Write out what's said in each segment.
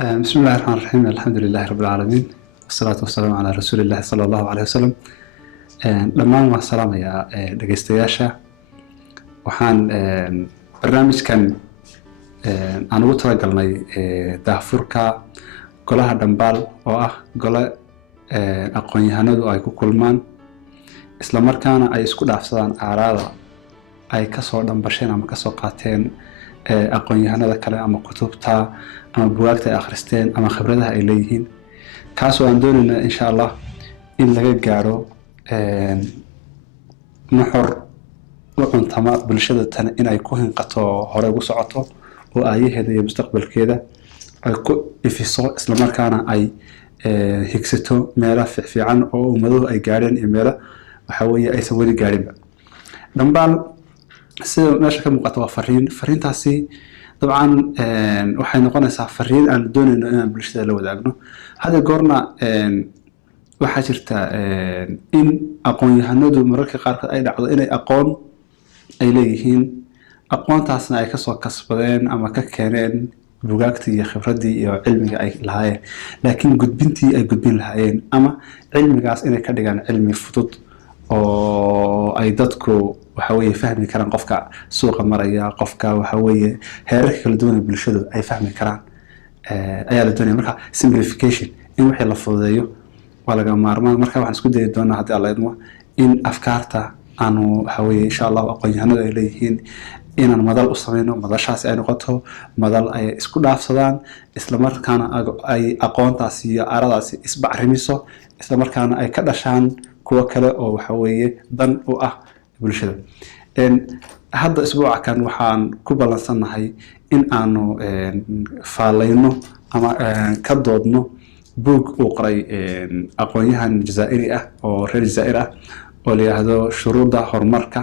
بسم الله الرحمن الرحيم. الحمد لله رب العالمين والصلاة والسلام على رسول الله صلى الله عليه وسلم. dhammaan waan salaamayaa dhageystayaasha. Waxaan barnaamijkan aan ugu talagalnay daahfurka golaha dhambaal oo ah gole aqoon-yahanadu ay ku kulmaan isla markaana ay isku dhaafsadaan aaraada ay ka soo dhambasheen ama ka soo qaateen aqoon-yahanada kale ama kutubta ama buugaagta ay akhristeen ama khibradaha ay leeyihiin. kaas oo aan doonaynaa insha Allah in laga gaaro nuxur u cuntama bulshada tan in ay ku hinqato hore ugu socoto oo aayaheeda iyo mustaqbalkeeda ay ku ifiso isla markaana ay higsato meelo fiican oo ummaduhu ay gaareen iyo meelo waxa weeye aysan weli gaarinba. dhambaal sida meesha ka muuqata waa fariintaasi dabcan waxay noqonaysaa fariin aan doonayno inaan bulshada la wadaagno. hadda goorna waxaa jirta in aqoon-yahanadu mararka qaarkood ay dhacdo inay aqoon ay leeyihiin, aqoontaasna ay kasoo kasbadeen ama ka keeneen buugaagtii iyo khibradii iyo cilmiga ay lahaayeen, laakiin gudbintii ay gudbin lahaayeen ama cilmigaas inay ka dhigaan cilmi fudud oo ay dadku waxa weeye fahmi karaan, qofka suuqa maraya, qofka waxa weeye heerarka kala duwan ee bulshadu ay fahmi karaan ayaa la doonaya. marka simplification in wixii la fududeeyo waa laga maarmaan. marka waxaan isku dayi doonaa haddii alla idmo in afkaarta aanu waxa weeye insha Allah aqoon-yahanadu ay leeyihiin inaan madal u samayno, madashaasi ay noqoto madal ay isku dhaafsadaan isla markaana ay aqoontaasi iyo aaradaasi isbacrimiso isla markaana ay ka dhashaan kuwa kale oo waxa weeye dan u ah bulshada. hadda isbuuca kan waxaan ku ballansanahay in aanu faalayno ama ka doodno buug uu qoray aqoon-yahan jazaa'iri ah oo reer jazaa'ir ah oo la yiraahdo shuruuda horumarka.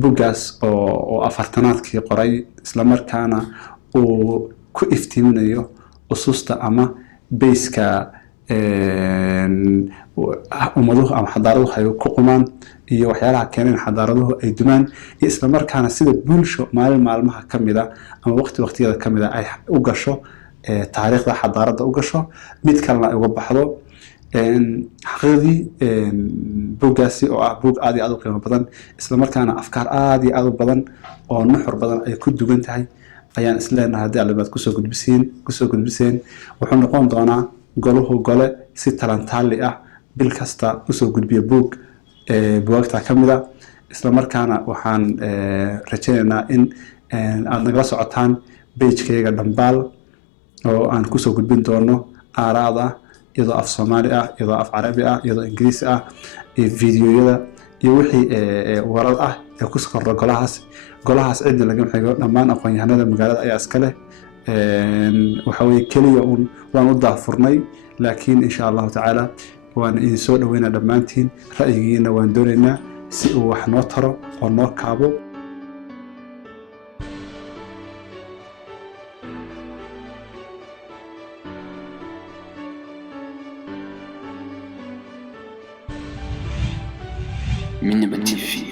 buuggaas oo afartanaadkii qoray isla markaana uu ku iftiiminayo ususta ama bayska ummaduhu ama xadaaraduhu ay ku qumaan iyo waxyaalaha keeneen xadaaraduhu ay dumaan, iyo isla markaana sida bulsho maalmaha ka mid ah ama waqtiyada ka mid ah ay u gasho taariikhda xadaaradda u gasho, mid kalena ay uga baxdo. xaqiiqdii buuggaasi oo ah buug aad iyo aad u qiimo badan isla markaana afkaar aad iyo aad u badan oo nuxur badan ay ku dugan tahay ayaan isleenahay haddii alimaad kusoo gudbiseen wuxuu noqon doonaa goluhu gole si talantaali ah bil kasta usoo gudbiya buugaagta ka mid ah. isla markaana waxaan rajaynaynaa in aad nagala socotaan page-kayga dhambaal oo aan kusoo gudbin doono aaraada iyadoo af Soomaali ah, iyadoo af Carabi ah, iyadoo Ingiriisi ah, iyo fiidiyoyada iyo wixii warar ah ee ku soo golahaas cidna laga xigo dhammaan aqoon-yahanada magaalada ayaa iska leh. waxa weeye kaliya waan u daafurnay, laakiin insha Allah tacaala waan idin soo dhaweynaa dhammaantiin. ra'yigiina waan doonaynaa si uu wax noo taro oo noo kaabo. Minima TV.